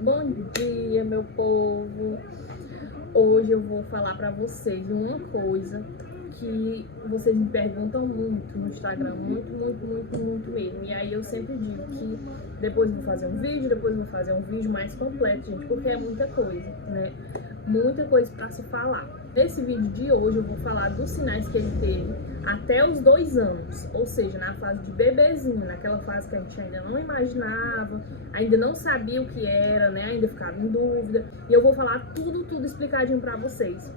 Bom dia, meu povo! Hoje eu vou falar pra vocês uma coisa que vocês me perguntam muito no Instagram, muito mesmo. E aí eu sempre digo que depois eu vou fazer um vídeo, depois eu vou fazer um vídeo mais completo, gente, porque é muita coisa, né? Muita coisa pra se falar. Nesse vídeo de hoje eu vou falar dos sinais que ele teve até os 2 anos, ou seja, na fase de bebezinho, naquela fase que a gente ainda não imaginava, ainda não sabia o que era, né? Ainda ficava em dúvida. E eu vou falar tudo explicadinho pra vocês.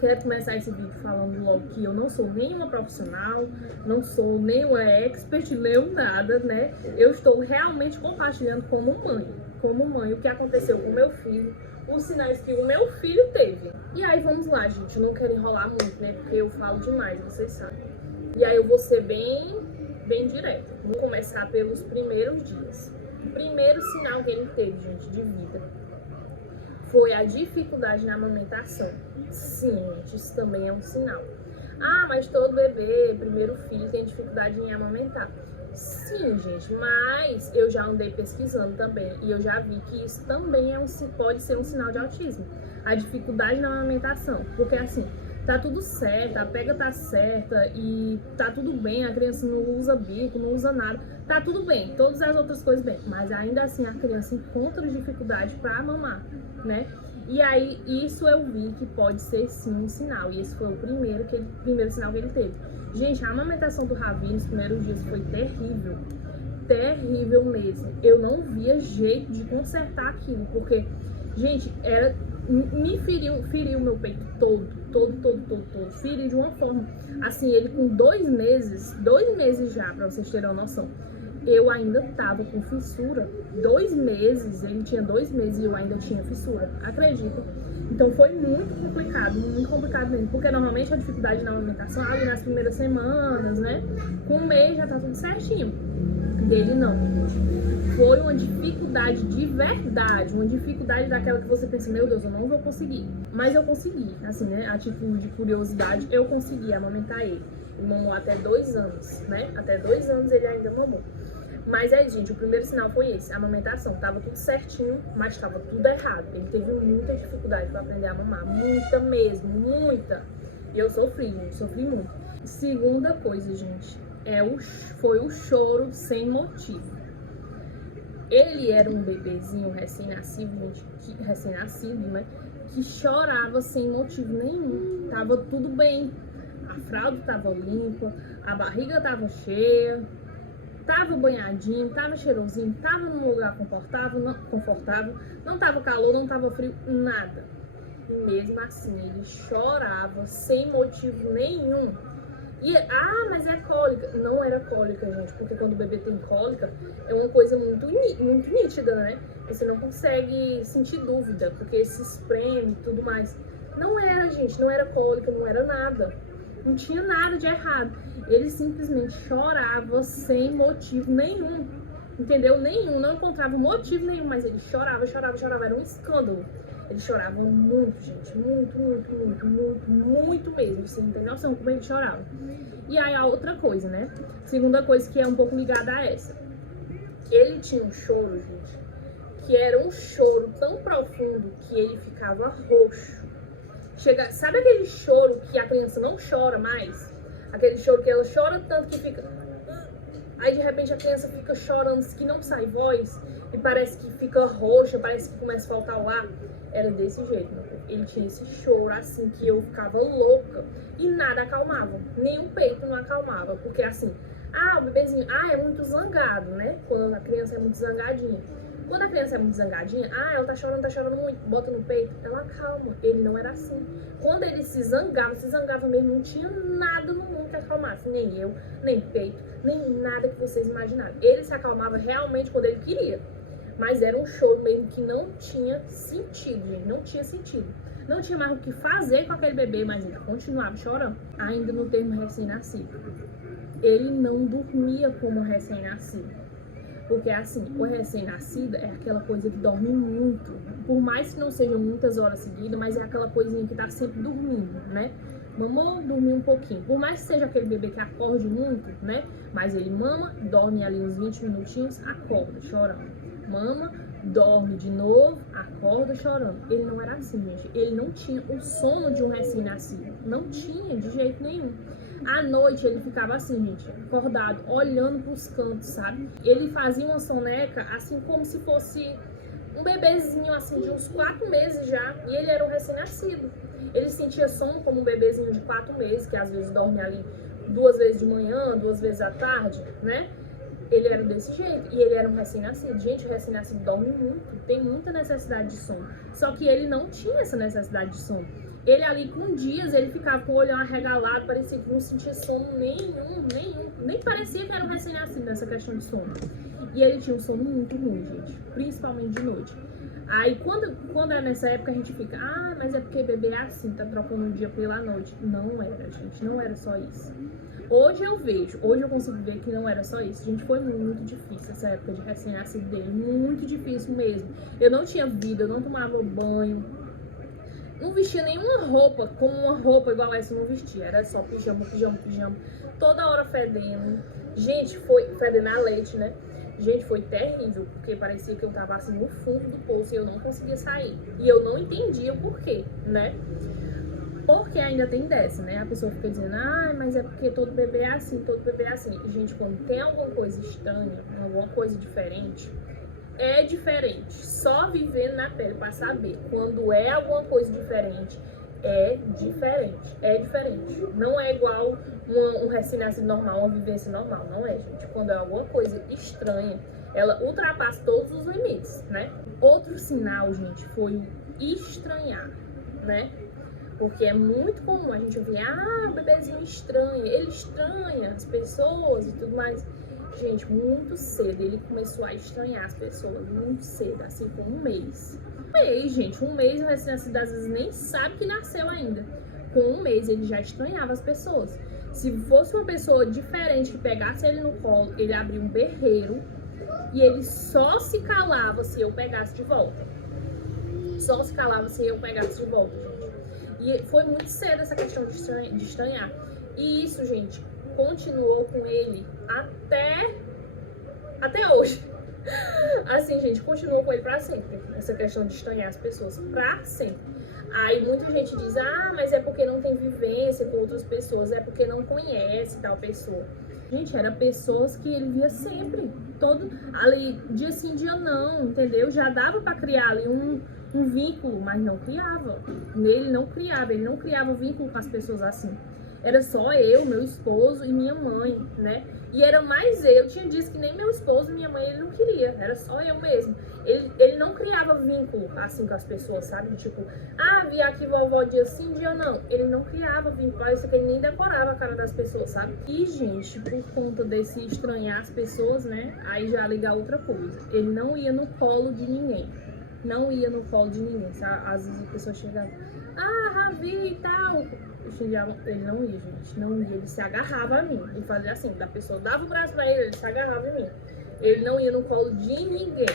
Quero começar esse vídeo falando logo que eu não sou nenhuma profissional, não sou nenhuma expert, nem nada, né? Eu estou realmente compartilhando como mãe, o que aconteceu com o meu filho, os sinais que o meu filho teve. E aí vamos lá, gente, eu não quero enrolar muito, né? Porque eu falo demais, vocês sabem. E aí eu vou ser bem direta. Vou começar pelos primeiros dias. O primeiro sinal que ele teve, gente, de vida foi a dificuldade na amamentação. Sim, gente, isso também é um sinal. Ah, mas todo bebê, primeiro filho, tem dificuldade em amamentar. Sim, gente, mas eu já andei pesquisando também e eu já vi que isso também pode ser um sinal de autismo. A dificuldade na amamentação, porque assim, tá tudo certo, a pega tá certa e tá tudo bem, a criança não usa bico, não usa nada, tá tudo bem, todas as outras coisas bem, mas ainda assim a criança encontra dificuldade para mamar, né? E aí isso eu vi que pode ser sim um sinal, e esse foi o primeiro sinal que ele teve. Gente, a amamentação do Ravi nos primeiros dias foi terrível mesmo. Eu não via jeito de consertar aquilo, porque, gente, me feriu meu peito todo, feriu de uma forma, assim, ele com 2 meses já, pra vocês terem uma noção, eu ainda tava com fissura, 2 meses, ele tinha 2 meses e eu ainda tinha fissura, acredita? Então foi muito complicado mesmo, porque normalmente a dificuldade na amamentação ali nas primeiras semanas, né, com 1 mês já tá tudo certinho, dele não, gente. Foi uma dificuldade de verdade, uma dificuldade daquela que você pensa, meu Deus, eu não vou conseguir. Mas eu consegui, assim, né, a título de curiosidade, eu consegui amamentar ele. Ele mamou até 2 anos, né, até 2 anos ele ainda mamou. Mas aí, gente, o primeiro sinal foi esse, a amamentação. Tava tudo certinho, mas tava tudo errado. Ele teve muita dificuldade para aprender a mamar, muita mesmo, muita. E eu sofri muito. Segunda coisa, gente, foi o choro sem motivo. Ele era um bebezinho recém-nascido, né, que chorava sem motivo nenhum. Tava tudo bem, a fralda tava limpa, a barriga tava cheia, tava banhadinho, tava cheirosinho, tava num lugar confortável, não tava calor, não tava frio, nada. E mesmo assim, ele chorava sem motivo nenhum. E, mas é cólica. Não era cólica, gente, porque quando o bebê tem cólica, é uma coisa muito nítida, né? Você não consegue sentir dúvida, porque se espreme e tudo mais. Não era, gente, não era cólica, não era nada. Não tinha nada de errado. Ele simplesmente chorava sem motivo nenhum. Entendeu? Nenhum, não encontrava motivo nenhum, mas ele chorava. Era um escândalo. Ele chorava muito, gente, muito mesmo. Você não tem noção como ele chorava. E aí a outra coisa, né? Segunda coisa que é um pouco ligada a essa. Ele tinha um choro, gente, que era um choro tão profundo que ele ficava roxo. Sabe aquele choro que a criança não chora mais? Aquele choro que ela chora tanto que fica... Aí de repente a criança fica chorando, que não sai voz, e parece que fica roxa, parece que começa a faltar o ar. Era desse jeito, meu povo. Ele tinha esse choro assim que eu ficava louca e nada acalmava, nem o peito não acalmava, porque assim, o bebezinho, é muito zangado, né? Quando a criança é muito zangadinha. Quando a criança é muito zangadinha, ela tá chorando muito, bota no peito, ela acalma. Ele não era assim. Quando ele se zangava mesmo, não tinha nada no mundo que acalmasse, nem eu, nem peito, nem nada que vocês imaginaram. Ele se acalmava realmente quando ele queria. Mas era um choro mesmo que não tinha sentido, gente, não tinha sentido. Não tinha mais o que fazer com aquele bebê, mas ele continuava chorando, ainda no termo recém-nascido. Ele não dormia como recém-nascido. Porque assim, o recém-nascido é aquela coisa que dorme muito. Por mais que não sejam muitas horas seguidas, mas é aquela coisinha que tá sempre dormindo, né? Mamou, dormiu um pouquinho. Por mais que seja aquele bebê que acorde muito, né? Mas ele mama, dorme ali uns 20 minutinhos, acorda chorando. Mama, dorme de novo, acorda chorando. Ele não era assim, gente. Ele não tinha o sono de um recém-nascido. Não tinha, de jeito nenhum. À noite ele ficava assim, gente, acordado, olhando pros cantos, sabe? Ele fazia uma soneca assim como se fosse um bebezinho assim de uns 4 meses já. E ele era um recém-nascido. Ele sentia sono como um bebezinho de 4 meses, que às vezes dorme ali 2 vezes de manhã, 2 vezes à tarde, né? Ele era desse jeito, e ele era um recém-nascido. Gente, o recém-nascido dorme muito, tem muita necessidade de sono. Só que ele não tinha essa necessidade de sono. Ele ali com dias, ele ficava com o olhão arregalado, parecia que não sentia sono nenhum. Nem parecia que era um recém-nascido nessa questão de sono. E ele tinha um sono muito ruim, gente, principalmente de noite. Aí quando é nessa época a gente fica, mas é porque bebê é assim, tá trocando o dia pela noite. Não era, gente, não era só isso. Hoje eu consigo ver que não era só isso. Gente, foi muito difícil essa época de recém-nascido dele, muito difícil mesmo. Eu não tinha vida, eu não tomava banho, não vestia nenhuma roupa, como uma roupa igual essa eu não vestia. Era só pijama, toda hora fedendo. Gente, foi fedendo a leite, né? Gente, foi terrível, porque parecia que eu tava assim no fundo do poço e eu não conseguia sair. E eu não entendia o porquê, né? Porque ainda tem dessa, né? A pessoa fica dizendo, mas é porque todo bebê é assim, todo bebê é assim. Gente, quando tem alguma coisa estranha, alguma coisa diferente, é diferente. Só viver na pele pra saber. Quando é alguma coisa diferente, é diferente. É diferente. Não é igual um recém-nascido normal, uma vivência normal. Não é, gente. Quando é alguma coisa estranha, ela ultrapassa todos os limites, né? Outro sinal, gente, foi o estranhar, né? Porque é muito comum a gente ouvir, o bebezinho estranha, ele estranha as pessoas e tudo mais. Gente, muito cedo ele começou a estranhar as pessoas, muito cedo, assim, com 1 mês. 1 mês, gente, 1 mês o recém-nascido às vezes nem sabe que nasceu ainda. Com 1 mês ele já estranhava as pessoas. Se fosse uma pessoa diferente que pegasse ele no colo, ele abria um berreiro e ele só se calava se eu pegasse de volta. Só se calava se eu pegasse de volta, gente. E foi muito cedo essa questão de estranhar. E isso, gente, continuou com ele até hoje. Assim, gente, continuou com ele pra sempre. Essa questão de estranhar as pessoas pra sempre. Aí muita gente diz, mas é porque não tem vivência com outras pessoas, é porque não conhece tal pessoa. Gente, eram pessoas que ele via sempre, todo ali, dia sim, dia não, entendeu? Já dava pra criar ali um vínculo, mas não criava. Ele não criava vínculo com as pessoas assim. Era só eu, meu esposo e minha mãe, né? E era mais eu. Tinha dias que nem meu esposo e minha mãe ele não queria. Era só eu mesmo. Ele não criava vínculo assim com as pessoas, sabe? Tipo, vi aqui vovó dia sim, dia não. Ele não criava vínculo. Isso que ele nem decorava a cara das pessoas, sabe? E, gente, por conta desse estranhar as pessoas, né? Aí já liga outra coisa. Ele não ia no colo de ninguém. Não ia no colo de ninguém, sabe? Às vezes a pessoa chegava, Ravi e tal. Ele não ia, gente, não ia. Ele se agarrava a mim. Ele fazia assim, da pessoa dava o braço pra ele se agarrava em mim. Ele não ia no colo de ninguém.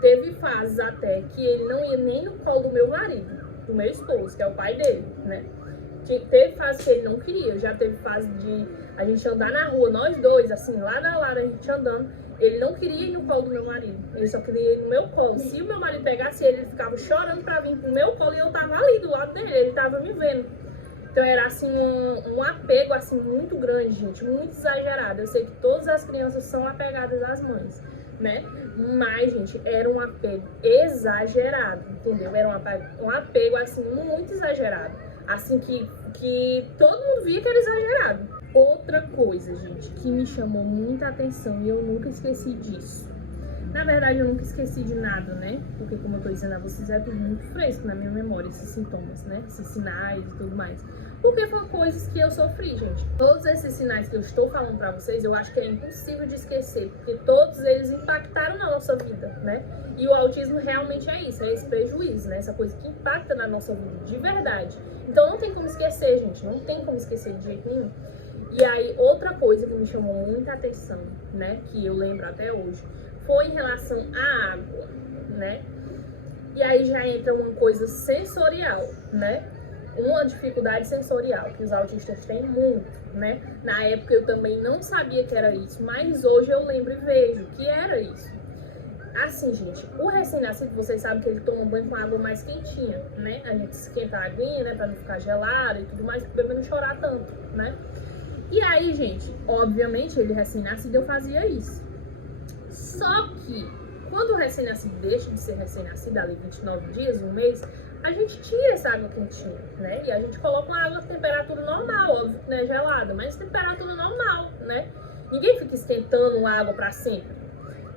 Teve fases até que ele não ia nem no colo do meu marido, do meu esposo, que é o pai dele, né? Teve fase que ele não queria. Já teve fase de a gente andar na rua, nós dois, assim, lá na Lara, a gente andando. Ele não queria ir no colo do meu marido. Ele só queria ir no meu colo. Se o meu marido pegasse ele ficava chorando pra vir pro meu colo e eu tava ali do lado dele. Ele tava me vendo. Então era assim um apego assim muito grande, gente, muito exagerado. Eu sei que todas as crianças são apegadas às mães, né? Mas, gente, era um apego exagerado, entendeu? Era um apego assim muito exagerado. Assim que todo mundo via que era exagerado. Outra coisa, gente, que me chamou muita atenção e eu nunca esqueci disso. Na verdade, eu nunca esqueci de nada, né? Porque, como eu tô dizendo a vocês, é tudo muito fresco na minha memória, esses sintomas, né? Esses sinais e tudo mais. Porque foram coisas que eu sofri, gente. Todos esses sinais que eu estou falando pra vocês, eu acho que é impossível de esquecer. Porque todos eles impactaram na nossa vida, né? E o autismo realmente é isso, é esse prejuízo, né? Essa coisa que impacta na nossa vida, de verdade. Então, não tem como esquecer, gente. Não tem como esquecer de jeito nenhum. E aí, outra coisa que me chamou muita atenção, né? Que eu lembro até hoje, foi em relação à água, né? E aí já entra uma coisa sensorial, né? Uma dificuldade sensorial que os autistas têm muito, né? Na época eu também não sabia que era isso, mas hoje eu lembro e vejo que era isso. Assim, gente, o recém-nascido, vocês sabem que ele toma banho com água mais quentinha, né? A gente esquenta a aguinha, né, pra não ficar gelado e tudo mais, pro bebê não chorar tanto, né? E aí, gente, obviamente, ele recém-nascido, eu fazia isso. Só que, quando o recém-nascido deixa de ser recém-nascido, ali 29 dias, um mês, a gente tira essa água quentinha, né? E a gente coloca uma água de temperatura normal, óbvio que não é gelada, mas temperatura normal, né? Ninguém fica esquentando a água pra sempre.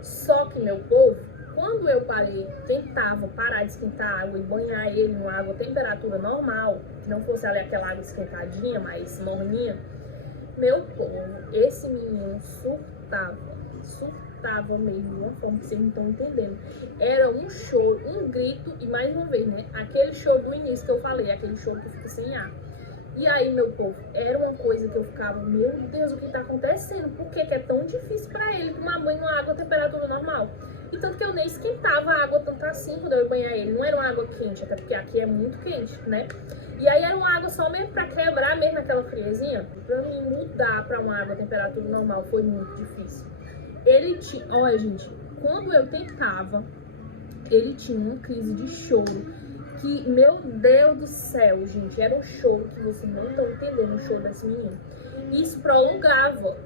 Só que, meu povo, quando eu tentava parar de esquentar a água e banhar ele numa água temperatura normal, que não fosse ali aquela água esquentadinha, mais morninha, meu povo, esse menino surtava mesmo, de uma forma que vocês não estão entendendo. Era um choro, um grito, e mais uma vez, né, aquele choro do início que eu falei, aquele choro que fica sem ar. E aí, meu povo, era uma coisa que eu ficava, meu Deus, o que tá acontecendo? Por que é tão difícil pra ele tomar banho numa água a temperatura normal? E tanto que eu nem esquentava a água tanto assim quando eu ia banhar ele. Não era uma água quente, até porque aqui é muito quente, né? E aí era uma água só mesmo pra quebrar mesmo aquela friezinha. Pra mim mudar pra uma água a temperatura normal foi muito difícil. Ele tinha, olha gente, quando eu tentava, ele tinha uma crise de choro. Que, meu Deus do céu, gente, era um choro que vocês não estão entendendo, o choro desse menino. Isso prolongava,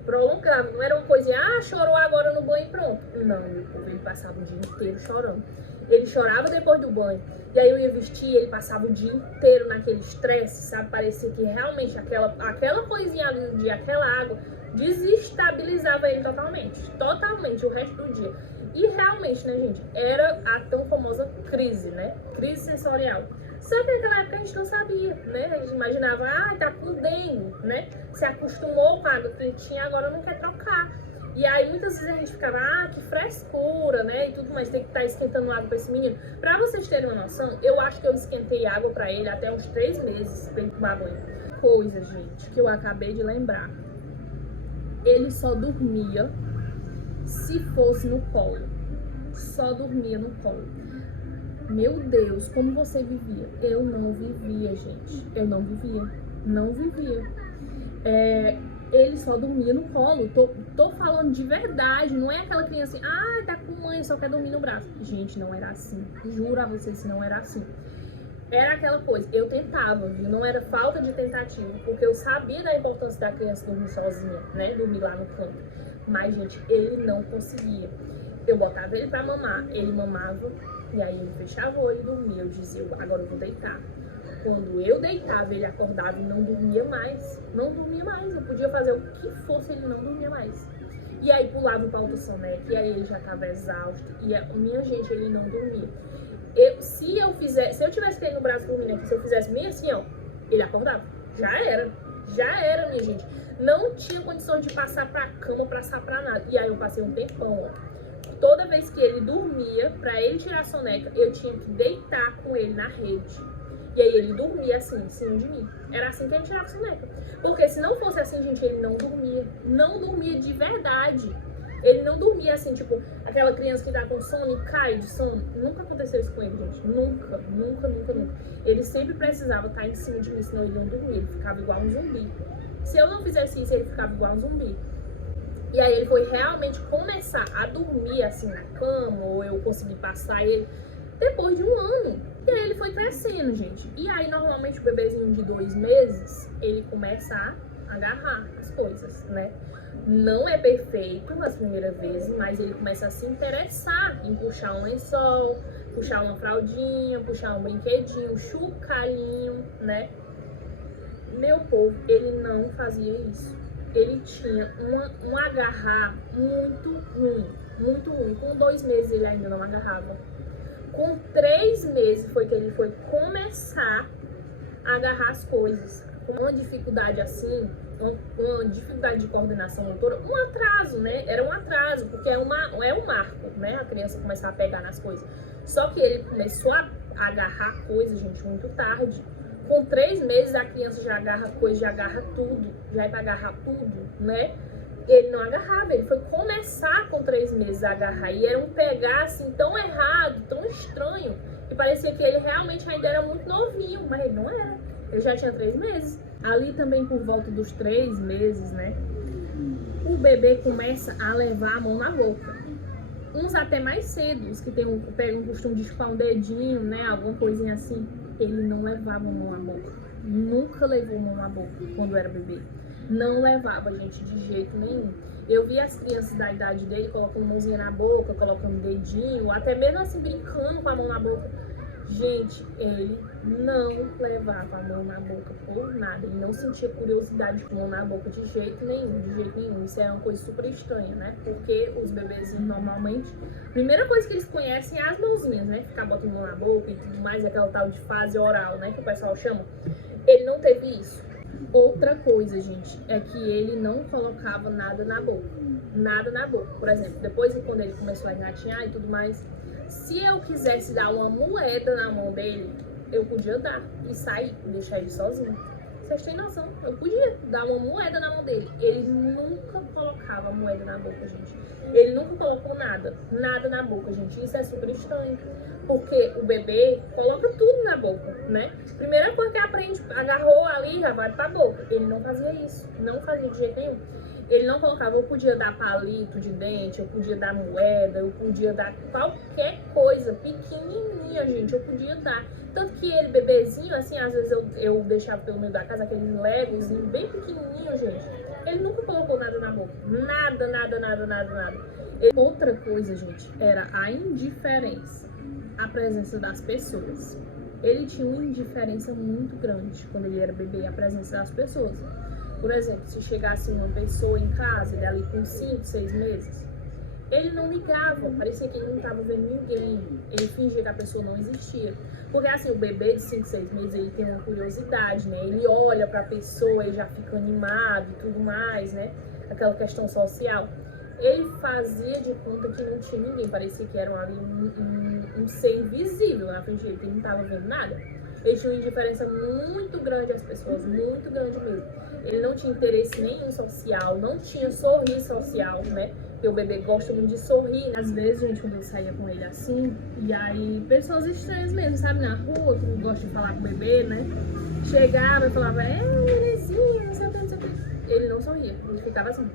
não era uma coisa, chorou agora no banho e pronto. Não, meu povo, ele passava o dia inteiro chorando. Ele chorava depois do banho, e aí eu ia vestir, ele passava o dia inteiro naquele estresse, sabe? Parecia que realmente aquela coisinha ali no dia, aquela água, desestabilizava ele totalmente, o resto do dia. E realmente, né, gente, era a tão famosa crise, né? Crise sensorial. Só que naquela época a gente não sabia, né? A gente imaginava, tá com dengue, né? Se acostumou com a água quentinha, agora não quer trocar. E aí muitas vezes a gente ficava, que frescura, né? E tudo mais, tem que estar esquentando água pra esse menino. Pra vocês terem uma noção, eu acho que eu esquentei água pra ele até uns 3 meses pra ele tomar banho. Coisa, gente, que eu acabei de lembrar. Ele só dormia se fosse no colo. Só dormia no colo. Meu Deus, como você vivia? Eu não vivia, gente. Eu não vivia. Não vivia. Ele só dormia no colo. Tô falando de verdade. Não é aquela criança assim, tá com mãe, só quer dormir no braço. Gente, não era assim. Juro a vocês que não era assim. Era aquela coisa, eu tentava, viu? Não era falta de tentativa, porque eu sabia da importância da criança dormir sozinha, né? Dormir lá no canto. Mas, gente, ele não conseguia. Eu botava ele pra mamar, ele mamava, e aí ele fechava o olho e dormia. Eu dizia, agora eu vou deitar. Quando eu deitava, ele acordava e não dormia mais. Não dormia mais. Eu podia fazer o que fosse, ele não dormia mais. E aí pulava pra outra soneca, e aí ele já tava exausto. E minha gente, ele não dormia. Se eu tivesse com ele no braço dormindo aqui, se eu fizesse meio assim, ele acordava. Já era, minha gente. Não tinha condições de passar pra cama, pra nada. E aí eu passei um tempão, Toda vez que ele dormia, pra ele tirar a soneca, eu tinha que deitar com ele na rede. E aí ele dormia assim, em cima de mim. Era assim que ele tirava a soneca. Porque se não fosse assim, gente, ele não dormia. Não dormia de verdade. Ele não dormia assim, tipo, aquela criança que tá com sono e cai de sono. Nunca aconteceu isso com ele, gente. Nunca. Ele sempre precisava estar em cima de mim, senão ele não dormia. Ele ficava igual um zumbi. Se eu não fizesse isso, ele ficava igual um zumbi. E aí ele foi realmente começar a dormir assim na cama, ou eu consegui passar ele depois de um ano. E aí ele foi crescendo, gente. E aí normalmente o bebezinho de 2 meses, ele começa a agarrar as coisas, né? Não é perfeito nas primeiras vezes, mas ele começa a se interessar em puxar um lençol, puxar uma fraldinha, puxar um brinquedinho, um chocalhinho, né? Meu povo, ele não fazia isso. Ele tinha um agarrar muito ruim. Com 2 meses ele ainda não agarrava. Com 3 meses foi que ele foi começar a agarrar as coisas. Com uma dificuldade assim, uma dificuldade de coordenação motora, um atraso, né? Era um atraso, porque é um marco, né? A criança começar a pegar nas coisas. Só que ele começou a agarrar coisas, gente, muito tarde. Com 3 meses a criança já agarra coisa, já agarra tudo, já é pra agarrar tudo, né? Ele não agarrava, ele foi começar com 3 meses a agarrar. E era um pegar assim tão errado, tão estranho, que parecia que ele realmente ainda era muito novinho, mas ele não era. Ele já tinha 3 meses. Ali também por volta dos 3 meses, né? O bebê começa a levar a mão na boca. Uns até mais cedo, os que pegam o costume de chupar um dedinho, né? Alguma coisinha assim. Ele não levava mão na boca. Nunca levou mão na boca quando era bebê. Não levava, gente, de jeito nenhum. Eu vi as crianças da idade dele colocando mãozinha na boca, colocando dedinho, até mesmo assim brincando com a mão na boca. Gente, ele não levava a mão na boca por nada. Ele não sentia curiosidade com a mão na boca de jeito nenhum, de jeito nenhum. Isso é uma coisa super estranha, né? Porque os bebezinhos normalmente, a primeira coisa que eles conhecem é as mãozinhas, né? Ficar botando mão na boca e tudo mais, aquela tal de fase oral, né? Que o pessoal chama. Ele não teve isso. Outra coisa, gente, é que ele não colocava nada na boca. Nada na boca. Por exemplo, depois de quando ele começou a engatinhar e tudo mais, se eu quisesse dar uma moeda na mão dele, eu podia dar e sair, deixar ele sozinho. Vocês têm noção? Eu podia dar uma moeda na mão dele. Ele nunca colocava moeda na boca, gente. Ele nunca colocou nada. Nada na boca, gente. Isso é super estranho. Porque o bebê coloca tudo na boca, né? Primeira coisa que aprende, agarrou ali, já vai pra boca. Ele não fazia isso. Não fazia de jeito nenhum. Ele não colocava, eu podia dar palito de dente, eu podia dar moeda, eu podia dar qualquer coisa pequenininha, gente, eu podia dar. Tanto que ele, bebezinho, assim, às vezes eu deixava pelo meio da casa aqueles legozinhos bem pequenininhos, gente. Ele nunca colocou nada na boca. Nada, nada, nada, nada, nada. Outra coisa, gente, era a indiferença, a presença das pessoas. Ele tinha uma indiferença muito grande quando ele era bebê, a presença das pessoas. Por exemplo, se chegasse uma pessoa em casa, ele ali com 5, 6 meses, ele não ligava, parecia que ele não estava vendo ninguém, ele fingia que a pessoa não existia. Porque assim, o bebê de 5, 6 meses, ele tem uma curiosidade, né? Ele olha para a pessoa e já fica animado e tudo mais, né? Aquela questão social. Ele fazia de conta que não tinha ninguém, parecia que era ali um ser invisível na frente dele, que ele não estava vendo nada. Ele tinha uma indiferença muito grande às pessoas, muito grande mesmo. Ele não tinha interesse nenhum social, não tinha sorriso social, né? Porque o bebê gosta muito de sorrir. Às vezes, gente, quando eu saía com ele assim, e aí pessoas estranhas mesmo, sabe? Na rua, que gosta de falar com o bebê, né? Chegava e falava, bebezinho, não sei o que, não sei o que. Ele não sorria, ele ficava assim.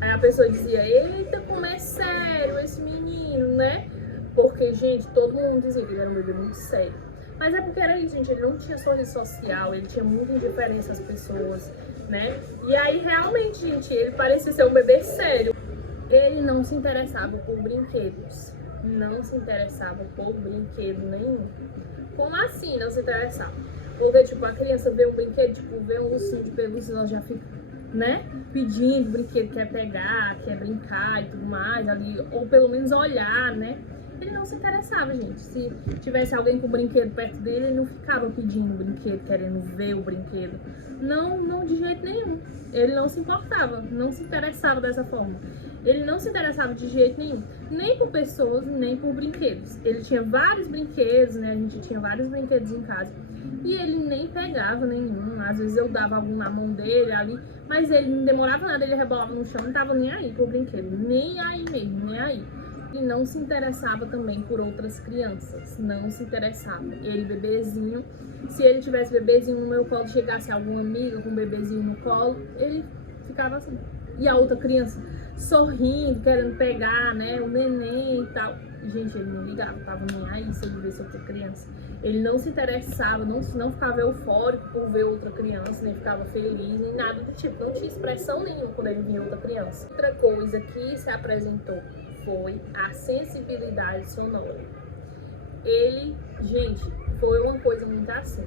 Aí a pessoa dizia, eita, como é sério esse menino, né? Porque, gente, todo mundo dizia que ele era um bebê muito sério. Mas é porque era isso, gente, ele não tinha sorriso social, ele tinha muita indiferença às pessoas, né? E aí, realmente, gente, ele parecia ser um bebê sério. Ele não se interessava por brinquedos, não se interessava por brinquedo nenhum. Como assim não se interessava? Porque, tipo, a criança vê um brinquedo, tipo, vê um ursinho de pelúcia, ela já fica, né, pedindo brinquedo, quer pegar, quer brincar e tudo mais ali, ou pelo menos olhar, né? Ele não se interessava, gente. Se tivesse alguém com brinquedo perto dele, ele não ficava pedindo brinquedo, querendo ver o brinquedo. Não, não de jeito nenhum. Ele não se importava, não se interessava dessa forma. Ele não se interessava de jeito nenhum, nem por pessoas, nem por brinquedos. Ele tinha vários brinquedos, né? A gente tinha vários brinquedos em casa. E ele nem pegava nenhum. Às vezes eu dava algum na mão dele ali, mas ele não demorava nada, ele rebolava no chão, não tava nem aí pro brinquedo. Nem aí mesmo, nem aí. Ele não se interessava também por outras crianças, não se interessava. Ele, bebezinho, se ele tivesse bebezinho no meu colo, chegasse alguma amiga com um bebezinho no colo, ele ficava assim. E a outra criança sorrindo, querendo pegar, né, o neném e tal. Gente, ele não ligava, tava nem aí se ele visse outra criança. Ele não se interessava, não ficava eufórico por ver outra criança, nem ficava feliz, nem nada do tipo. Não tinha expressão nenhuma quando ele via outra criança. Outra coisa que se apresentou foi a sensibilidade sonora. Ele, gente, foi uma coisa muito assim.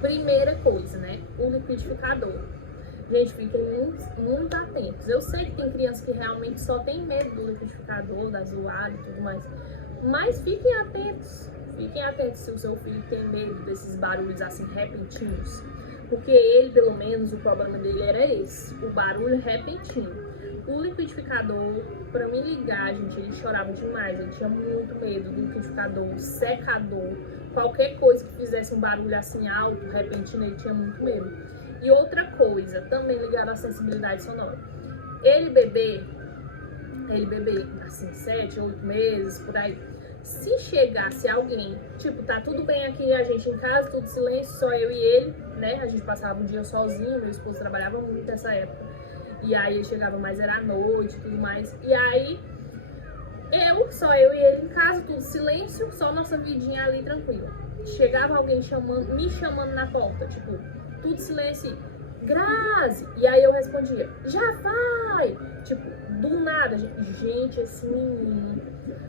Primeira coisa, né? O liquidificador. Gente, fiquem muito atentos. Eu sei que tem criança que realmente só tem medo do liquidificador, da zoada e tudo mais. Mas fiquem atentos. Fiquem atentos se o seu filho tem medo desses barulhos assim repentinos. Porque ele, pelo menos, o problema dele era esse. O barulho repentino. O liquidificador, pra me ligar, gente, ele chorava demais. Ele tinha muito medo do liquidificador, secador. Qualquer coisa que fizesse um barulho assim alto, repentino, ele tinha muito medo. E outra coisa, também ligada à sensibilidade sonora. Ele bebê, assim, 7, 8 meses, por aí. Se chegasse alguém, tipo, tá tudo bem aqui, a gente em casa, tudo silêncio, só eu e ele, né? A gente passava o dia sozinho, meu esposo trabalhava muito nessa época. E aí ele chegava mais, era à noite e tudo mais. E aí Só eu e ele em casa, tudo silêncio, só nossa vidinha ali tranquila. Chegava alguém me chamando na porta, tipo, tudo silêncio, Grazi! E aí eu respondia, já vai! Tipo, do nada, gente, esse menino,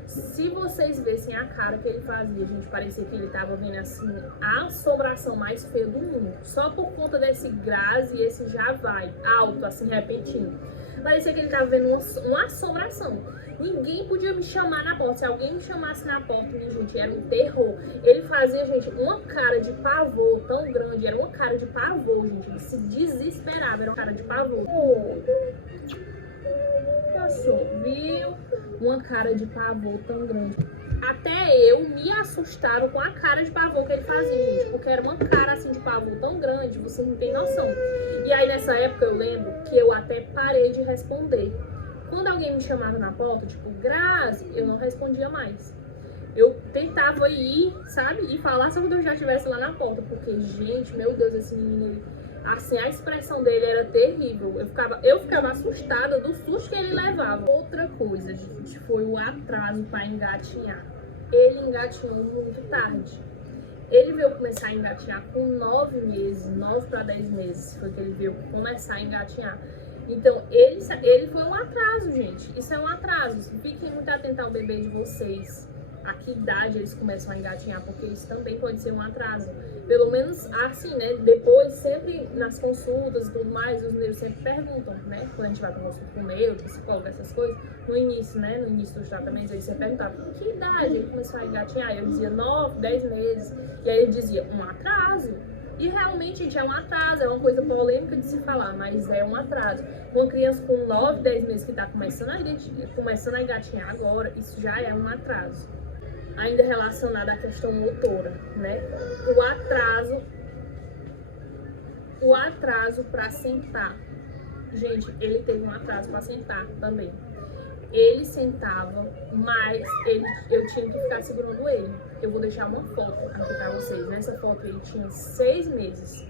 se vocês vissem a cara que ele fazia, gente, parecia que ele tava vendo assim, a assombração mais feia do mundo, só por conta desse Grazi e esse já vai, alto, assim, repetindo. Parecia que ele tava vendo uma assombração. Ninguém podia me chamar na porta. Se alguém me chamasse na porta, minha gente, era um terror. Ele fazia, gente, uma cara de pavor tão grande. Era uma cara de pavor, gente. Ele se desesperava. Era uma cara de pavor. Passou, viu? Uma cara de pavor tão grande. Até eu me assustaram com a cara de pavor que ele fazia, gente. Porque era uma cara, assim, de pavor tão grande. Você não tem noção. E aí, nessa época, eu lembro que eu até parei de responder. Quando alguém me chamava na porta, tipo, Grazi, eu não respondia mais. Eu tentava ir, sabe? E falar só quando eu já estivesse lá na porta. Porque, gente, meu Deus, esse menino, assim, a expressão dele era terrível. Eu ficava assustada do susto que ele levava. Outra coisa, gente, foi o atraso para engatinhar. Ele engatinhou muito tarde. Ele veio começar a engatinhar com 9 meses, 9 para 10 meses. Foi que ele veio começar a engatinhar. Então, ele foi um atraso, gente. Isso é um atraso. Fiquem muito atentos ao bebê de vocês. A que idade eles começam a engatinhar, porque isso também pode ser um atraso. Pelo menos assim, né? Depois, sempre nas consultas e tudo mais, os neurólogos sempre perguntam, né? Quando a gente vai para consulta com o neuro, psicólogo, essas coisas, no início, né? No início dos tratamentos, eles sempre perguntavam, que idade ele começou a engatinhar? Eu dizia 9, 10 meses. E aí ele dizia, um atraso. E realmente, gente, é um atraso, é uma coisa polêmica de se falar, mas é um atraso. Uma criança com 9, 10 meses que está começando a engatinhar agora, isso já é um atraso. Ainda relacionado à questão motora, né? O atraso para sentar. Gente, ele teve um atraso para sentar também. Ele sentava, mas eu tinha que ficar segurando ele. Eu vou deixar uma foto aqui pra vocês. Nessa foto ele tinha 6 meses.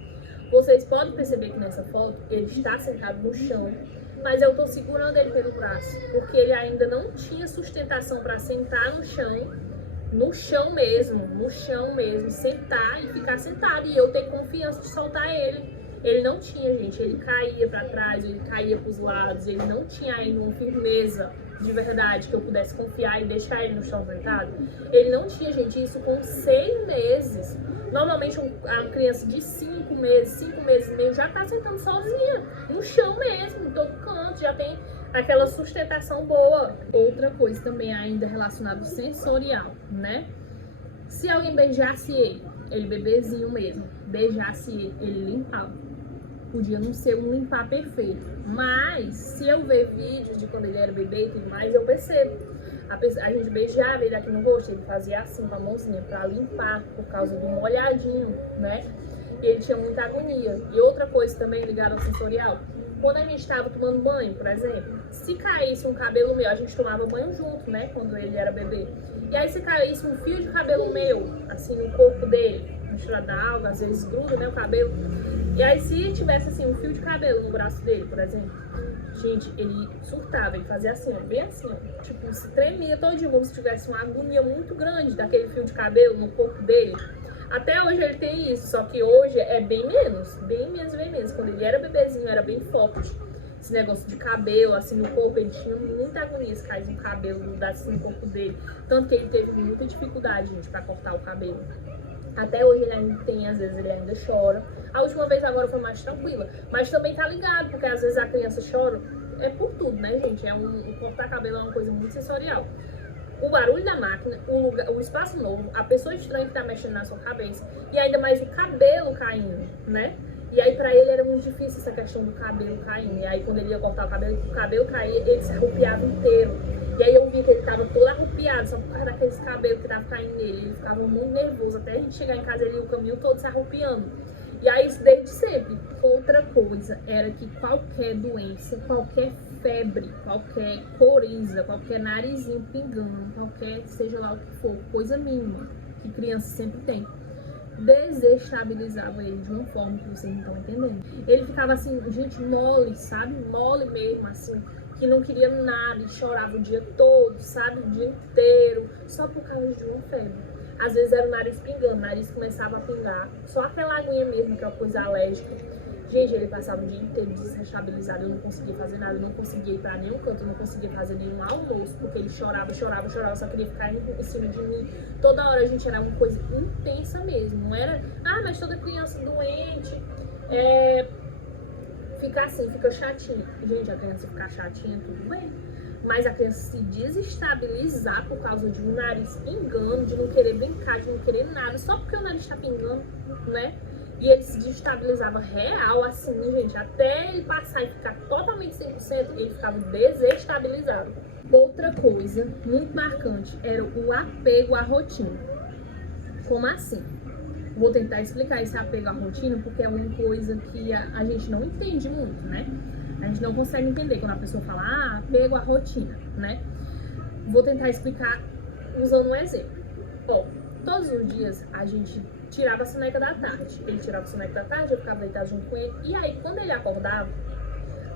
Vocês podem perceber que nessa foto ele está sentado no chão, mas eu tô segurando ele pelo braço, porque ele ainda não tinha sustentação para sentar no chão mesmo, sentar e ficar sentado e eu ter confiança de soltar ele. Ele não tinha, gente, ele caía para trás, ele caía para os lados, ele não tinha ainda uma firmeza de verdade que eu pudesse confiar e deixar ele no chão sentado. Ele não tinha, gente, isso com 6 meses. Normalmente a criança de 5 meses e meio já tá sentando sozinha, no chão mesmo, em todo canto, já tem aquela sustentação boa. Outra coisa também ainda relacionada ao sensorial, né? Se alguém beijasse ele bebezinho mesmo, beijasse ele limpava. Podia não ser um limpar perfeito, mas se eu ver vídeos de quando ele era bebê e tudo mais, eu percebo. A gente beijava ele aqui no rosto, ele fazia assim com a mãozinha pra limpar, por causa do molhadinho, né? E ele tinha muita agonia. E outra coisa também ligada ao sensorial, quando a gente estava tomando banho, por exemplo, se caísse um cabelo meu, a gente tomava banho junto, né? Quando ele era bebê. E aí se caísse um fio de cabelo meu, assim, no corpo dele, mistura d'água, às vezes gruda, né, o cabelo. E aí se tivesse, assim, um fio de cabelo no braço dele, por exemplo, gente, ele surtava, ele fazia assim, ó, bem assim, ó. Tipo, se tremia todinho, como se tivesse uma agonia muito grande daquele fio de cabelo no corpo dele. Até hoje ele tem isso, só que hoje é bem menos. Quando ele era bebezinho, era bem forte. Esse negócio de cabelo, assim, no corpo, ele tinha muita agonia se caísse um cabelo, grudasse assim no corpo dele. Tanto que ele teve muita dificuldade, gente, pra cortar o cabelo. Até hoje ele ainda tem, às vezes ele ainda chora. A última vez agora foi mais tranquila. Mas também tá ligado, porque às vezes a criança chora, é por tudo, né, gente? O cortar cabelo é uma coisa muito sensorial. O barulho da máquina, o espaço novo, a pessoa estranha que tá mexendo na sua cabeça e ainda mais o cabelo caindo, né? E aí pra ele era muito difícil essa questão do cabelo caindo. E aí quando ele ia cortar o cabelo caía, ele se arrupiava inteiro. E aí eu vi que ele tava todo arrupiado, só por causa daqueles cabelos que tava caindo nele. Ele ficava muito nervoso, até a gente chegar em casa ele ia o caminho todo se arrupiando. E aí isso desde sempre. Outra coisa era que qualquer doença, qualquer febre, qualquer coriza, qualquer narizinho pingando, qualquer, seja lá o que for, coisa mínima que criança sempre tem, desestabilizava ele de uma forma que vocês não estão entendendo. Ele ficava assim, gente, mole, sabe? Mole mesmo, assim, que não queria nada e chorava o dia todo, sabe? O dia inteiro, só por causa de uma febre. Às vezes era o nariz pingando, o nariz começava a pingar, só aquela aguinha mesmo, que é uma coisa alérgica. Gente, ele passava o dia inteiro desestabilizado, eu não conseguia fazer nada, eu não conseguia ir pra nenhum canto, eu não conseguia fazer nenhum almoço, porque ele chorava, só queria ficar em cima de mim. Toda hora a gente era uma coisa intensa mesmo, não era, mas toda criança doente, fica assim, fica chatinha. Gente, a criança ficar chatinha, tudo bem. Mas a criança se desestabilizar por causa de um nariz pingando, de não querer brincar, de não querer nada, só porque o nariz tá pingando, né? E ele se desestabilizava real, assim, gente, até ele passar e ficar totalmente 100%, ele ficava desestabilizado. Outra coisa muito marcante era o apego à rotina. Como assim? Vou tentar explicar esse apego à rotina, porque é uma coisa que a gente não entende muito, né? A gente não consegue entender quando a pessoa fala, apego à rotina, né? Vou tentar explicar usando um exemplo. Bom, todos os dias a gente tirava a soneca da tarde. Ele tirava a soneca da tarde, eu ficava deitada junto com ele. E aí, quando ele acordava,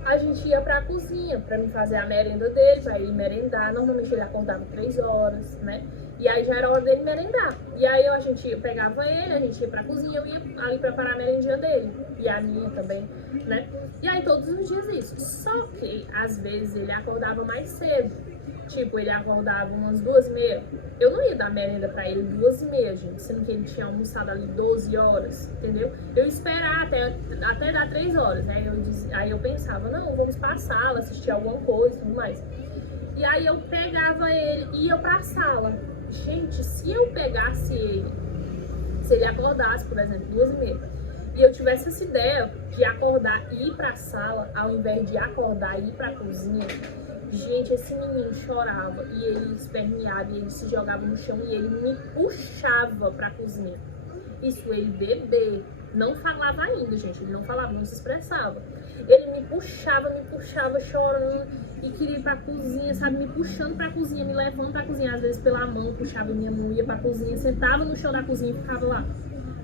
a gente ia pra cozinha pra mim fazer a merenda dele, pra ele merendar. Normalmente ele acordava 3 horas, né? E aí já era hora dele merendar. E aí eu pegava ele, a gente ia pra cozinha, eu ia ali preparar a merendinha dele. E a minha também, né? E aí todos os dias isso. Só que, às vezes, ele acordava mais cedo. Tipo, ele acordava umas 2h30. Eu não ia dar merenda pra ele 2h30, gente, sendo que ele tinha almoçado ali 12 horas, entendeu? Eu ia esperar até dar 3 horas, né? Aí eu pensava, não, vamos pra sala, assistir alguma coisa e tudo mais. E aí eu pegava ele e ia pra sala. Gente, se eu pegasse ele, se ele acordasse, por exemplo, 2h30, e eu tivesse essa ideia de acordar e ir pra sala, ao invés de acordar e ir pra cozinha, gente, esse menino chorava e ele esperneava e ele se jogava no chão e ele me puxava pra cozinha. Isso, ele bebê, não falava ainda, gente, ele não falava, não se expressava. Ele me puxava chorando e queria ir pra cozinha, sabe, me puxando pra cozinha, me levando pra cozinha, às vezes pela mão, puxava minha mão, ia pra cozinha, sentava no chão da cozinha e ficava lá.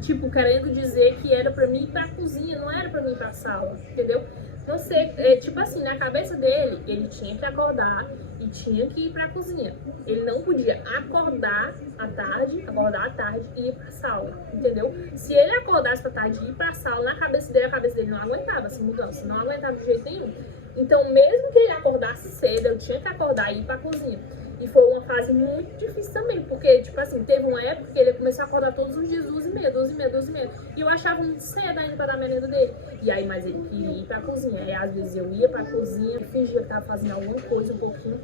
Tipo, querendo dizer que era pra mim ir pra cozinha, não era pra mim ir pra sala, entendeu? Não sei, tipo assim, na cabeça dele, ele tinha que acordar e tinha que ir pra cozinha. Ele não podia acordar à tarde e ir pra sala, entendeu? Se ele acordasse pra tarde e ir pra sala, na cabeça dele, a cabeça dele não aguentava essa mudança, não aguentava de jeito nenhum. Então, mesmo que ele acordasse cedo, eu tinha que acordar e ir pra cozinha. E foi uma fase muito difícil também, porque, tipo assim, teve uma época que ele começou a acordar todos os dias 12h30. E eu achava muito cedo ainda pra dar a merenda dele. E aí, mas ele queria ir pra cozinha. Aí, às vezes, eu ia pra cozinha, fingia que tava fazendo alguma coisa um pouquinho.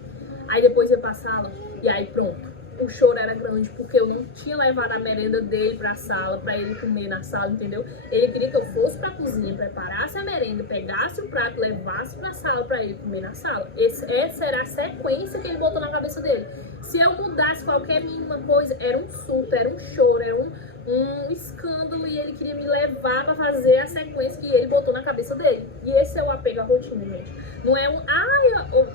Aí, depois ia pra sala. E aí, pronto. O choro era grande, porque eu não tinha levado a merenda dele pra sala, pra ele comer na sala, entendeu? Ele queria que eu fosse pra cozinha, preparasse a merenda, pegasse o prato, levasse pra sala pra ele comer na sala. Essa era a sequência que ele botou na cabeça dele. Se eu mudasse qualquer mínima coisa, era um surto, era um choro, era um escândalo, e ele queria me levar pra fazer a sequência que ele botou na cabeça dele. E esse é o apego à rotina, gente. Não é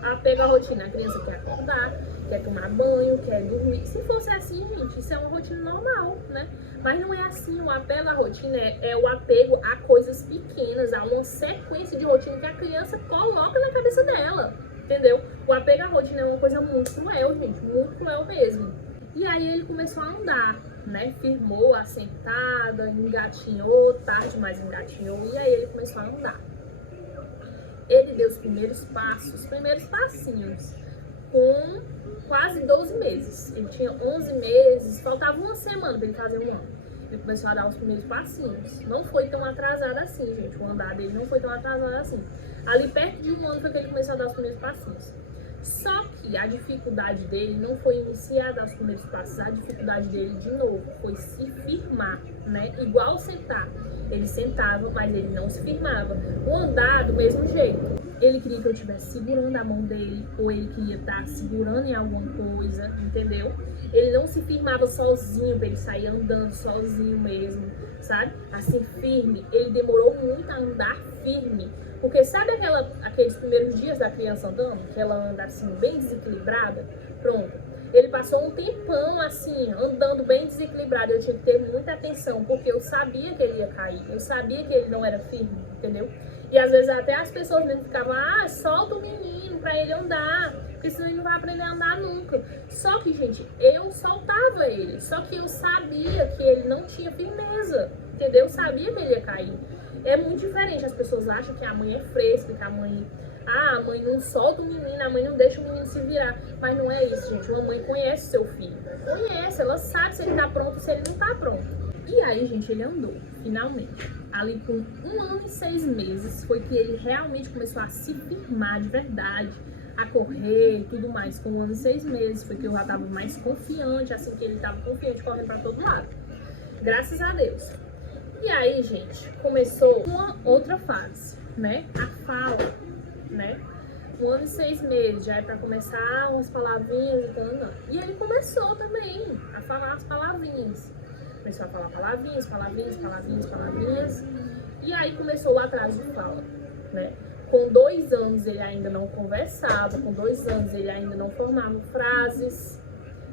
apego à rotina. A criança quer acordar, quer tomar banho, quer dormir. Se fosse assim, gente, isso é uma rotina normal, né? Mas não é assim. O apego à rotina é o apego a coisas pequenas, a uma sequência de rotina que a criança coloca na cabeça dela, entendeu? O apego à rotina é uma coisa muito cruel, gente, muito cruel mesmo. E aí ele começou a andar, né? Firmou a sentada, engatinhou, tarde, mas engatinhou, e aí ele começou a andar. Ele deu os primeiros passinhos, com quase 12 meses. Ele tinha 11 meses, faltava uma semana para ele fazer um ano. Ele começou a dar os primeiros passinhos. Não foi tão atrasado assim, gente. O andar dele não foi tão atrasado assim. Ali perto de um ano foi que ele começou a dar os primeiros passinhos. Só que a dificuldade dele não foi iniciar a dar os primeiros passos. A dificuldade dele, de novo, foi se firmar, né? Igual sentar. Ele sentava, mas ele não se firmava. O andar, do mesmo jeito. Ele queria que eu estivesse segurando a mão dele, ou ele queria estar segurando em alguma coisa, entendeu? Ele não se firmava sozinho, pra ele sair andando sozinho mesmo, sabe? Assim, firme. Ele demorou muito a andar firme. Porque sabe aqueles primeiros dias da criança andando? Que ela anda assim, bem desequilibrada? Pronto. Ele passou um tempão assim, andando bem desequilibrado. Eu tinha que ter muita atenção, porque eu sabia que ele ia cair. Eu sabia que ele não era firme, entendeu? E às vezes até as pessoas mesmo ficavam, solta o menino pra ele andar, porque senão ele não vai aprender a andar nunca. Só que, gente, eu soltava ele, só que eu sabia que ele não tinha firmeza, entendeu? Eu sabia que ele ia cair. É muito diferente, as pessoas acham que a mãe é fresca, que a mãe não solta o menino, a mãe não deixa o menino se virar. Mas não é isso, gente. Uma mãe conhece seu filho. Conhece, ela sabe se ele tá pronto ou se ele não tá pronto. E aí, gente, ele andou, finalmente. Ali com 1 ano e 6 meses, foi que ele realmente começou a se firmar de verdade, a correr e tudo mais. Com 1 ano e 6 meses, foi que eu já tava mais confiante, assim que ele tava confiante, correndo pra todo lado. Graças a Deus. E aí, gente, começou uma outra fase, né? A fala, né? 1 ano e 6 meses, já é pra começar umas palavrinhas e tal, não. E ele começou também a falar as palavrinhas. Começou a falar palavrinhas. E aí começou o atraso de fala, né? Com 2 anos ele ainda não conversava, com 2 anos ele ainda não formava frases,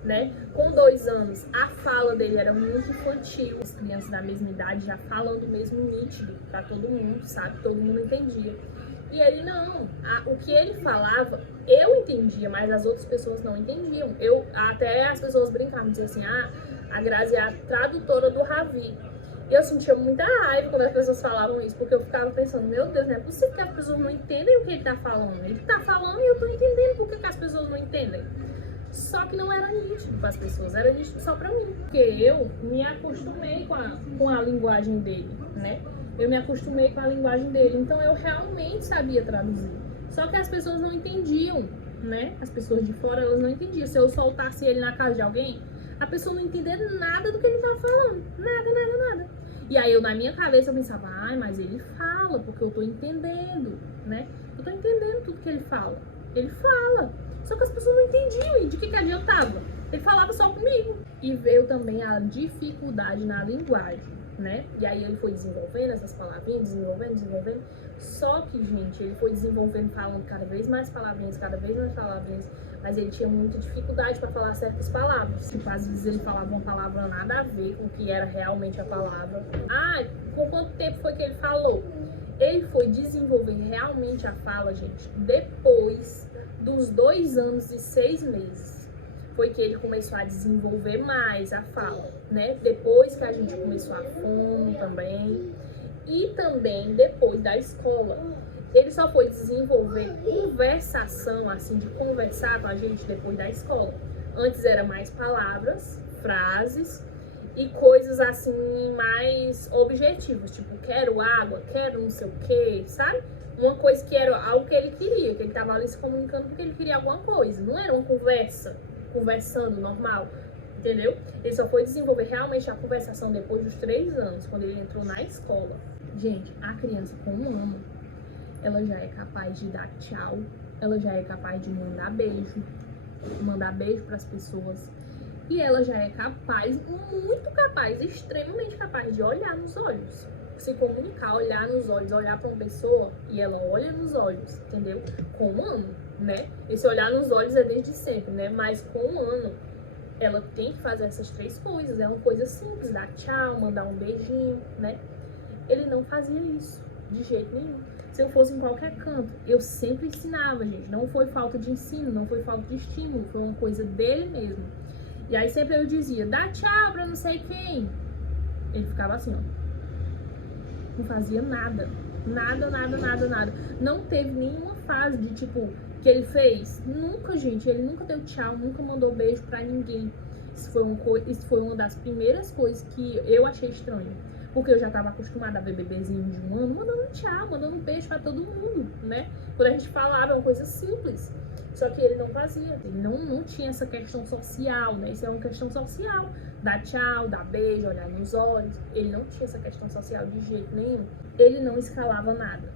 né? Com 2 anos a fala dele era muito infantil, as crianças da mesma idade já falando mesmo nítido pra todo mundo, sabe? Todo mundo entendia. E ele não, o que ele falava eu entendia, mas as outras pessoas não entendiam. Até as pessoas brincavam, diziam assim, a Grazi é a tradutora do Ravi. E eu sentia muita raiva quando as pessoas falavam isso, porque eu ficava pensando, meu Deus, não é possível que as pessoas não entendem o que ele tá falando. Ele tá falando e eu tô entendendo por que as pessoas não entendem. Só que não era nítido para as pessoas, era nítido só para mim. Porque eu me acostumei com a linguagem dele, né? Eu me acostumei com a linguagem dele, então eu realmente sabia traduzir. Só que as pessoas não entendiam, né? As pessoas de fora, elas não entendiam. Se eu soltasse ele na casa de alguém, a pessoa não entendia nada do que ele tava falando. Nada. E aí eu, na minha cabeça, eu pensava, mas ele fala, porque eu tô entendendo, né? Eu tô entendendo tudo que ele fala. Ele fala. Só que as pessoas não entendiam, e de que adiantava? Ele falava só comigo. E veio também a dificuldade na linguagem, né? E aí ele foi desenvolvendo essas palavrinhas, desenvolvendo. Só que, gente, ele foi desenvolvendo, falando cada vez mais palavrinhas, mas ele tinha muita dificuldade para falar certas palavras. Tipo, às vezes ele falava uma palavra nada a ver com o que era realmente a palavra. Com quanto tempo foi que ele falou? Ele foi desenvolver realmente a fala, gente, depois dos 2 anos e 6 meses. Foi que ele começou a desenvolver mais a fala, né? Depois que a gente começou a fono também. E também depois da escola. Ele só foi desenvolver conversação, assim, de conversar com a gente depois da escola. Antes era mais palavras, frases e coisas assim mais objetivas, tipo, quero água, quero não sei o que, sabe? Uma coisa que era algo que ele queria, que ele tava ali se comunicando porque ele queria alguma coisa. Não era uma conversando normal, entendeu? Ele só foi desenvolver realmente a conversação depois dos 3 anos, quando ele entrou na escola. Gente, a criança com 1 ano, ela já é capaz de dar tchau, ela já é capaz de mandar beijo para as pessoas. E ela já é capaz, muito capaz, extremamente capaz de olhar nos olhos. Se comunicar, olhar nos olhos, olhar para uma pessoa e ela olha nos olhos, entendeu? Com 1 ano, né? Esse olhar nos olhos é desde sempre, né? Mas com 1 ano, ela tem que fazer essas 3 coisas. É uma coisa simples, dar tchau, mandar um beijinho, né? Ele não fazia isso, de jeito nenhum. Se eu fosse em qualquer canto, eu sempre ensinava, gente. Não foi falta de ensino, não foi falta de estímulo, foi uma coisa dele mesmo. E aí sempre eu dizia, dá tchau pra não sei quem. Ele ficava assim, ó. Não fazia nada. Nada. Não teve nenhuma fase de tipo, que ele fez. Nunca, gente. Ele nunca deu tchau, nunca mandou beijo pra ninguém. Isso foi uma das primeiras coisas que eu achei estranho. Porque eu já tava acostumada a ver bebezinho de 1 ano mandando tchau, mandando beijo pra todo mundo, né? Quando a gente falava, é uma coisa simples. Só que ele não fazia. Ele não tinha essa questão social, né? Isso é uma questão social. Dar tchau, dar beijo, olhar nos olhos. Ele não tinha essa questão social de jeito nenhum. Ele não escalava nada.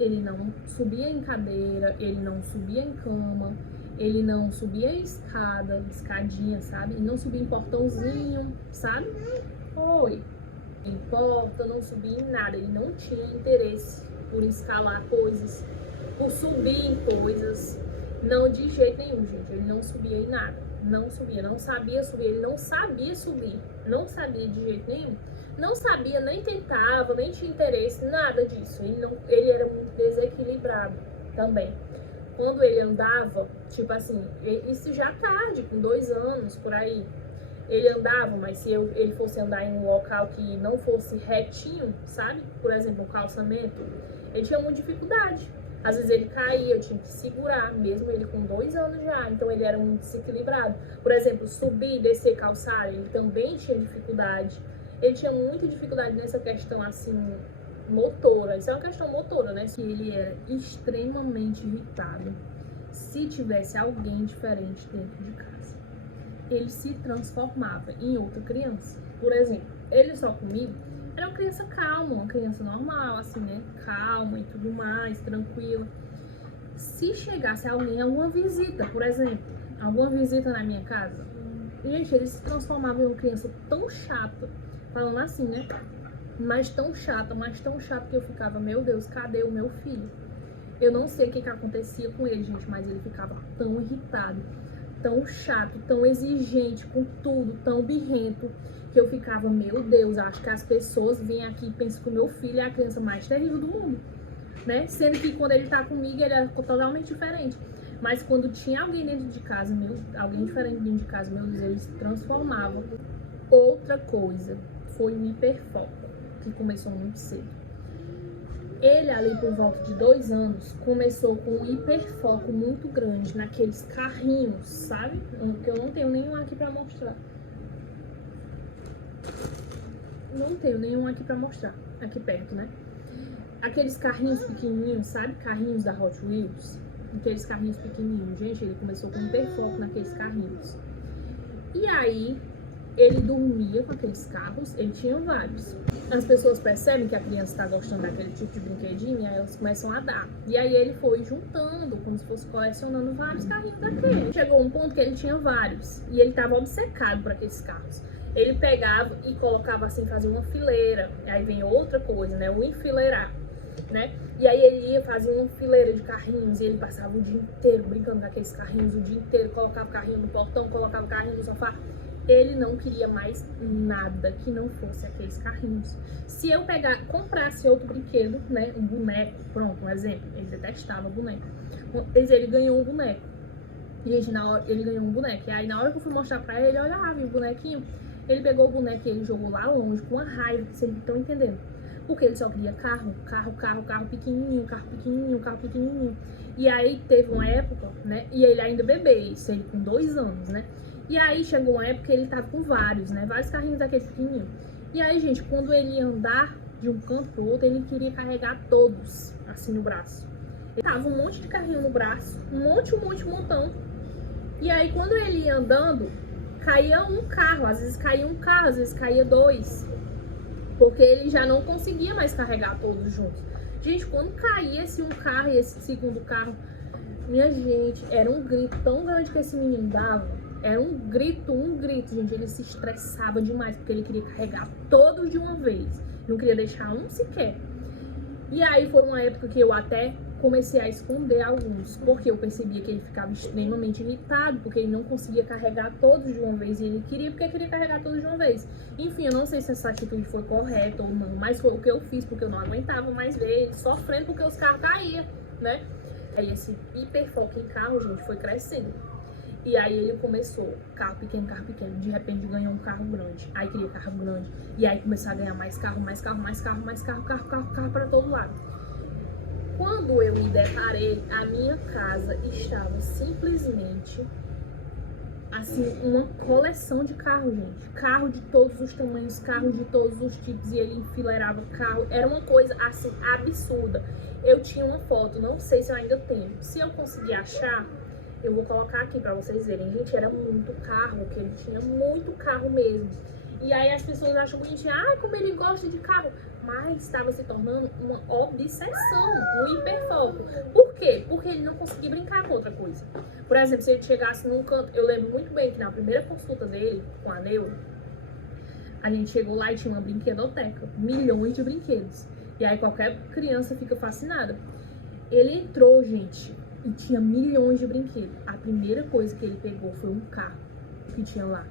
Ele não subia em cadeira, ele não subia em cama, ele não subia em escadinha, sabe? Ele não subia em portãozinho, sabe? Oi. Em porta, não subia em nada. Ele não tinha interesse por escalar coisas, por subir em coisas. Não, de jeito nenhum, gente. Ele não subia em nada. não subia, não sabia subir, ele não sabia subir, não sabia de jeito nenhum. Não sabia, nem tentava, nem tinha interesse, nada disso. Ele era muito desequilibrado também. Quando ele andava, tipo assim, isso já tarde, com 2 anos, por aí, ele andava, mas se ele fosse andar em um local que não fosse retinho, sabe? Por exemplo, um calçamento, ele tinha muita dificuldade. Às vezes ele caía, eu tinha que segurar, mesmo ele com 2 anos já, então ele era muito desequilibrado. Por exemplo, subir e descer calçada, ele também tinha dificuldade. Ele tinha muita dificuldade nessa questão, assim, motora. Isso é uma questão motora, né? Que ele era extremamente irritado se tivesse alguém diferente dentro de casa. Ele se transformava em outra criança. Por exemplo, ele só comigo era uma criança calma, uma criança normal, assim, né? Calma e tudo mais, tranquila. Se chegasse alguém, alguma visita, por exemplo, alguma visita na minha casa, gente, ele se transformava em uma criança tão chata, falando assim, né? Mas tão chata que eu ficava, meu Deus, cadê o meu filho? Eu não sei o que acontecia com ele, gente, mas ele ficava tão irritado, tão chato, tão exigente com tudo, tão birrento, que eu ficava, meu Deus, acho que as pessoas vêm aqui e pensam que o meu filho é a criança mais terrível do mundo, né? Sendo que quando ele tá comigo, ele é totalmente diferente. Mas quando tinha alguém dentro de casa, alguém diferente dentro de casa, meu Deus, ele se transformava. Outra coisa foi o hiperfoco, que começou muito cedo. Ele ali por volta de 2 anos começou com um hiperfoco muito grande naqueles carrinhos, sabe? Que eu não tenho nenhum aqui pra mostrar. Não tenho nenhum aqui pra mostrar, aqui perto, né? Aqueles carrinhos pequenininhos, sabe? Carrinhos da Hot Wheels. Aqueles carrinhos pequenininhos. Gente, ele começou com hiperfoco naqueles carrinhos. E aí, ele dormia com aqueles carros, ele tinha vários. As pessoas percebem que a criança tá gostando daquele tipo de brinquedinho e aí elas começam a dar. E aí ele foi juntando, como se fosse colecionando vários carrinhos daquele. Chegou um ponto que ele tinha vários e ele tava obcecado por aqueles carros. Ele pegava e colocava assim, fazia uma fileira. E aí vem outra coisa, né? O enfileirar, né? E aí ele ia fazer uma fileira de carrinhos e ele passava o dia inteiro brincando com aqueles carrinhos, o dia inteiro, colocava o carrinho no portão, colocava o carrinho no sofá. Ele não queria mais nada que não fosse aqueles carrinhos. Se eu comprasse outro brinquedo, né, um boneco, pronto, um exemplo, ele detestava boneco. Ele ganhou um boneco. E gente, na hora, ele ganhou um boneco. E aí na hora que eu fui mostrar pra ele, olha lá, viu o bonequinho? Ele pegou o boneco e ele jogou lá longe, com a raiva, que vocês estão entendendo. Porque ele só queria carro pequenininho. E aí teve uma época, né, e ele ainda bebê, isso ele com 2 anos, né. E aí chegou uma época que ele tava com vários, né, vários carrinhos daquele pequenininho. E aí, gente, quando ele ia andar de um canto pro outro, ele queria carregar todos, assim, no braço. Ele tava um monte de carrinho no braço, um montão. E aí, quando ele ia andando, caía um carro, às vezes caía um carro, às vezes caía 2. Porque ele já não conseguia mais carregar todos juntos. Gente, quando caía esse um carro e esse segundo carro, minha gente, era um grito tão grande que esse menino dava. Era um grito, gente. Ele se estressava demais, porque ele queria carregar todos de uma vez. Não queria deixar um sequer. E aí foi uma época que eu até comecei a esconder alguns, porque eu percebia que ele ficava extremamente irritado, porque ele não conseguia carregar todos de uma vez, e ele queria, porque queria carregar todos de uma vez. Enfim, eu não sei se essa atitude foi correta ou não, mas foi o que eu fiz, porque eu não aguentava mais ver ele sofrendo porque os carros caíam, né? Aí esse hiperfoco em carro, gente, foi crescendo. E aí ele começou, carro pequeno, de repente ganhou um carro grande, aí queria carro grande, e aí começou a ganhar mais carro para todo lado. Quando eu me deparei, a minha casa estava simplesmente, assim, uma coleção de carros, gente. Carro de todos os tamanhos, carro de todos os tipos, e ele enfileirava carro. Era uma coisa, assim, absurda. Eu tinha uma foto, não sei se eu ainda tenho. Se eu conseguir achar, eu vou colocar aqui pra vocês verem. Gente, era muito carro, porque ele tinha muito carro mesmo. E aí as pessoas acham bonitinho, como ele gosta de carro. Mas estava se tornando uma obsessão, um hiperfoco. Por quê? Porque ele não conseguia brincar com outra coisa. Por exemplo, se ele chegasse num canto, eu lembro muito bem que na primeira consulta dele com a Neuro, a gente chegou lá e tinha uma brinquedoteca, milhões de brinquedos. E aí qualquer criança fica fascinada. Ele entrou, gente, e tinha milhões de brinquedos. A primeira coisa que ele pegou foi um carro. que tinha lá.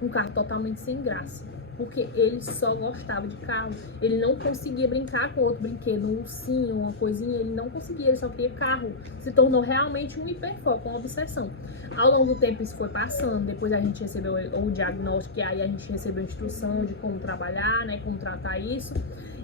Um carro totalmente sem graça. Porque ele só gostava de carro. Ele não conseguia brincar com outro brinquedo, um ursinho, uma coisinha, ele não conseguia, ele só queria carro. Se tornou realmente um hiperfoco, uma obsessão. Ao longo do tempo isso foi passando, depois a gente recebeu o diagnóstico e aí a gente recebeu instrução de como trabalhar, né, como tratar isso.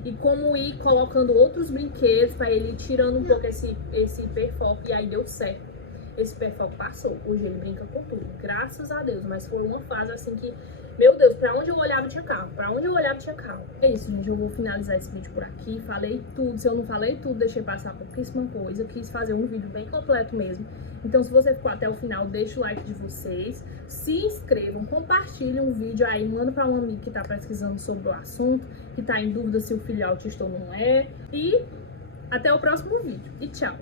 E como ir colocando outros brinquedos para ele ir tirando um pouco esse hiperfoco, e aí deu certo. Esse hiperfoco passou, hoje ele brinca com tudo, graças a Deus, mas foi uma fase assim que, meu Deus, pra onde eu olhava tinha carro, pra onde eu olhava tinha carro. É isso, gente, eu vou finalizar esse vídeo por aqui, falei tudo, se eu não falei tudo, deixei passar pouquíssima coisa, quis fazer um vídeo bem completo mesmo. Então se você ficou até o final, deixa o like de vocês, se inscrevam, compartilhem um vídeo aí, manda pra um amigo que tá pesquisando sobre o assunto, que tá em dúvida se o filho é autista ou não é, e até o próximo vídeo, e tchau!